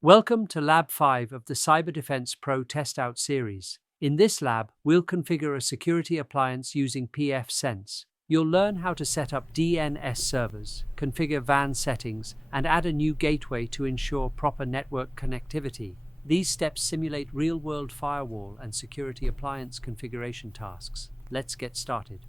Welcome to Lab 5 of the CyberDefense Pro TestOut series. In this lab, we'll configure a security appliance using pfSense. You'll learn how to set up DNS servers, configure WAN settings, and add a new gateway to ensure proper network connectivity. These steps simulate real-world firewall and security appliance configuration tasks. Let's get started.